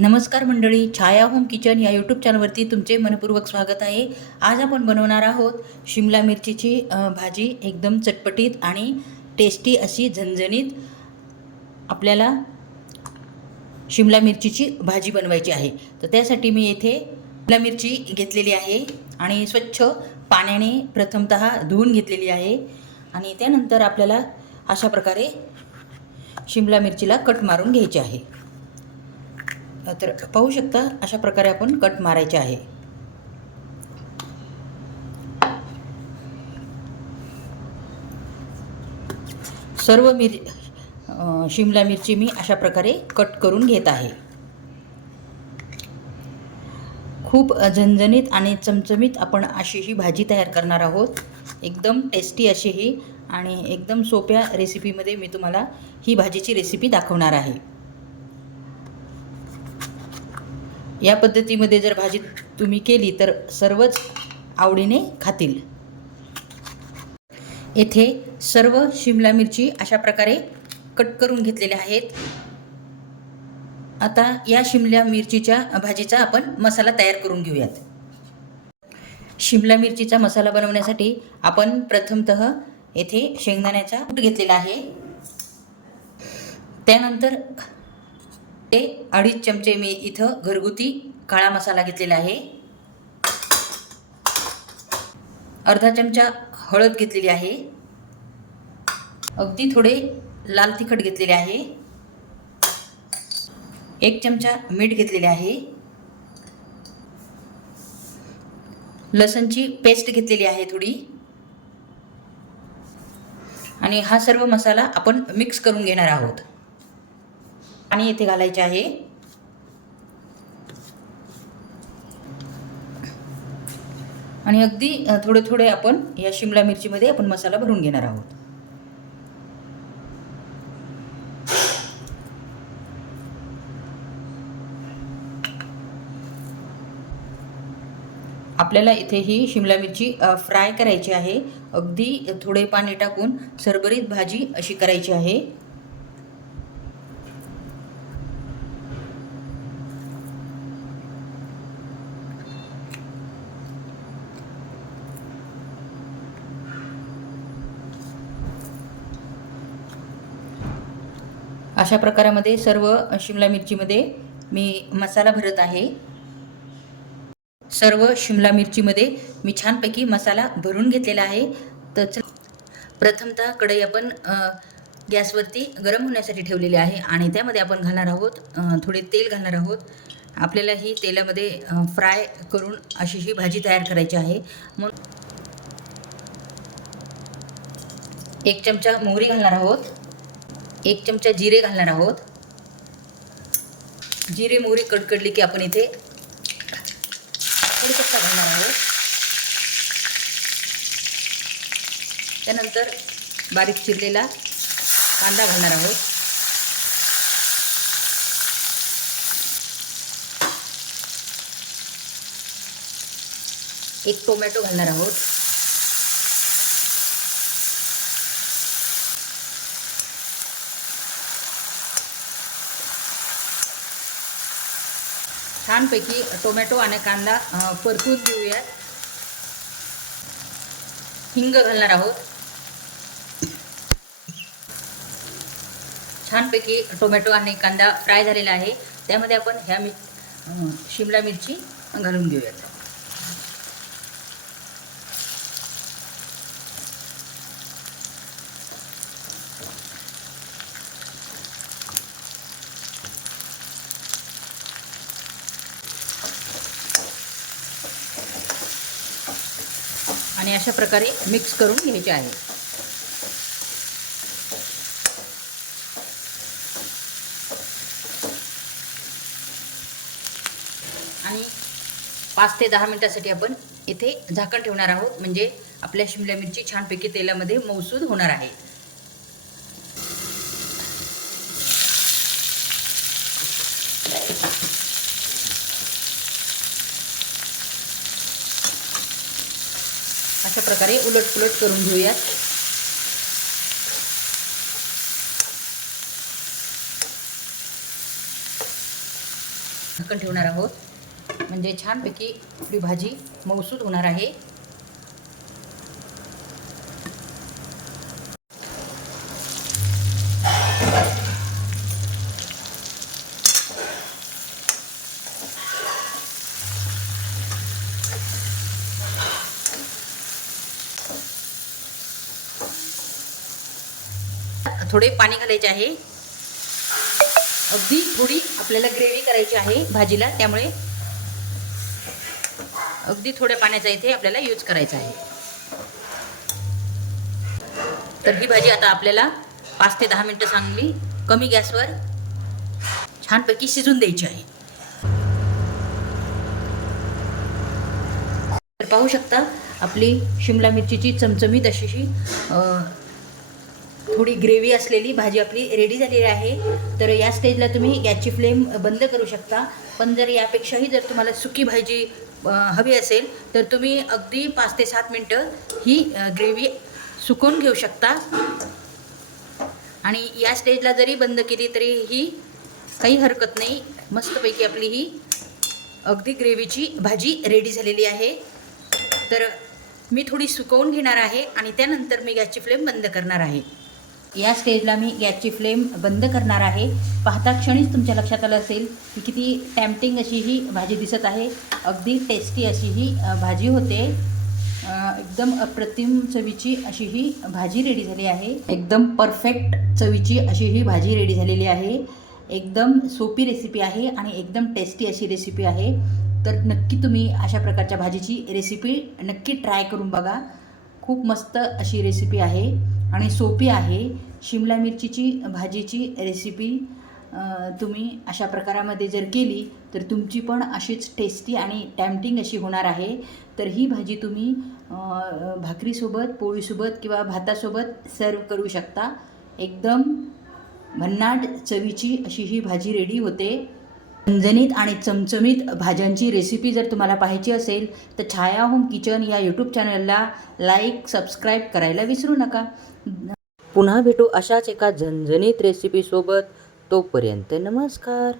नमस्कार मंडळी, छाया home kitchen या यूट्यूब चॅनलवरती तुमचे मनपूर्वक स्वागत आहे। आज आपण बनवणार आहोत शिमला मिरचीची भाजी। एकदम चटपटीत आणि टेस्टी अशी झणझणीत आपल्याला शिमला मिरचीची भाजी बनवायची आहे। तर त्यासाठी मी येथे शिमला मिरची घेतलेली आहे आणि स्वच्छ पाण्याने प्रथमतः धुवून घेतलेली आहे आणि त्यानंतर आपल्याला अशा प्रकारे शिमला मिरचीला कट मारून घ्यायची आहे। तर पाहू शकता अशा प्रकारे आपण कट मारायचे आहे। सर्व शिमला मिरची मी अशा प्रकारे कट करून घेत आहे। खूप झणझणीत आणि चमचमीत आपण अशी ही भाजी तयार करणार आहोत। एकदम टेस्टी अशी ही आणि एकदम सोप्या रेसिपीमध्ये मी तुम्हाला ही भाजीची रेसिपी दाखवणार आहे। या पद्धतीमध्ये जर भाजी तुम्ही केली तर सर्वच आवडीने खातील। येथे सर्व शिमला मिरची अशा प्रकारे कट करून घेतलेल्या आहेत। आता या शिमला मिरचीच्या भाजीचा आपण मसाला तयार करून घेऊयात। शिमला मिरचीचा मसाला बनवण्यासाठी आपण प्रथमतः येथे शेंगदाण्याचा कूट घेतलेला आहे। त्यानंतर 2.5 चमचे मी इथं घरगुती काळा मसाला घेतलेला आहे। अर्धा चमचा हळद घेतलेली आहे। अगदी थोडे लाल तिखट घेतलेले आहे। 1 चमचा मीठ घेतलेले आहे। लसणची पेस्ट घेतलेली आहे थोडी आणि हा सर्व मसाला आपण मिक्स करून घेणार आहोत। पाणी येथे घालायचे आहे आणि अगदी थोडे थोडे आपण या शिमला मिरचीमध्ये आपण मसाला भरून घेणार आहोत। आपल्याला इथे ही शिमला मिरची फ्राय करायची आहे। अगदी थोडे पाणी टाकून सरबरीत भाजी अशी करायची आहे। अशा प्रकारामध्ये सर्व शिमला मिरचीमध्ये मी मसाला भरत आहे। सर्व शिमला मिरचीमध्ये मी छानपैकी मसाला भरून घेतलेला आहे। तर प्रथमतः कढई आपण गॅसवरती गरम होण्यासाठी ठेवलेली आहे आणि त्यामध्ये आपण घालणार आहोत थोडे तेल घालणार आहोत। आपल्याला ही तेलामध्ये फ्राय करून अशी ही भाजी तयार करायची आहे। म्हणून 1 चमचा मोहरी घालणार आहोत। 1 चमचा जिरे घालणार आहोत। जिरे मोहरी कडकडली की आपण इथे कढीपत्ता घालणार आहोत। त्यानंतर बारीक चिरलेला कांदा घालणार आहोत। एक टोमॅटो घालणार आहोत। छानपैकी टोमॅटो आणि कांदा परतून घेऊयात। हिंग घालणार आहोत। छानपैकी टोमॅटो आणि कांदा फ्राय झालेला आहे। त्यामध्ये आपण ह्या शिमला मिरची घालून घेऊयात। आणि अशा प्रकारे मिक्स करून घ्यायचे आहे। आणि 5 ते 10 मिनिटांसाठी आपण इथे झाकण ठेवणार आहोत, म्हणजे आपल्या शिमला मिरची छानपैकी तेलामध्ये मऊसूद होणार आहे। अशा प्रकारे उलटपुलट करून घेऊयात। झाकण ठेवणार आहोत म्हणजे छानपैकी आपली भाजी मऊसूत होणार आहे. थोडे पाणी घालायचे आहे. अगदी थोडी आपल्याला ग्रेव्ही करायची आहे भाजीला, त्यामुळे अगदी थोड्या पाण्याचा इथे आपल्याला यूज करायचा आहे. तर ही भाजी आता आपल्याला 5 ते 10 मिनटं चांगली कमी गॅसवर छानपैकी शिजून द्यायची आहे. तर पाहू शकता आपली शिमला मिरचीची चमचमीत अशी थोडी ग्रेव्ही असलेली भाजी आपली रेडी झालेली आहे. तर या स्टेजला तुम्ही गॅसची फ्लेम बंद करू शकता. पण जर यापेक्षाही जर तुम्हाला सुकी भाजी हवी असेल तर तुम्ही अगदी 5 ते 7 मिनटं ही ग्रेव्ही सुकवून घेऊ शकता. आणि या स्टेजला जरी बंद केली तरी ही काही हरकत नाही. मस्तपैकी आपली ही अगदी ग्रेव्हीची भाजी रेडी झालेली आहे. तर मी थोडी सुकवून घेणार आहे आणि त्यानंतर मी गॅसची फ्लेम बंद करणार आहे. या स्टेजला मी गॅसची फ्लेम बंद करणार आहे. पाहता क्षणीच तुमच्या लक्षात आलं असेल की किती टॅम्पटिंग अशी ही भाजी दिसत आहे. अगदी टेस्टी अशी ही भाजी होते. एकदम अप्रतिम चवीची अशी ही भाजी रेडी झाली आहे. एकदम परफेक्ट चवीची अशी ही भाजी रेडी झालेली आहे. एकदम सोपी रेसिपी आहे आणि एकदम टेस्टी अशी रेसिपी आहे. तर नक्की तुम्ही अशा प्रकारच्या भाजीची रेसिपी नक्की ट्राय करून बघा. खूप मस्त अशी रेसिपी आहे आणि सोपी आहे. शिमला मिरचीची भाजीची रेसिपी तुम्ही अशा प्रकारामध्ये जर केली तर तुमची पण अशीच टेस्टी आणि टॅम्पटिंग अशी होणार आहे. तर ही भाजी तुम्ही भाकरीसोबत, पोळीसोबत किंवा भातासोबत सर्व करू शकता. एकदम भन्नाट चवीची अशी ही भाजी रेडी होते. झणझणीत आणि चमचमीत भाज्यांची रेसिपी जर तुम्हाला पाहायची असेल तर छाया होम किचन या यूट्यूब चॅनलला लाईक, सबस्क्राईब करायला विसरू नका. पुन्हा भेटू अशाच एका झणझणीत रेसिपीसोबत. तोपर्यंत नमस्कार.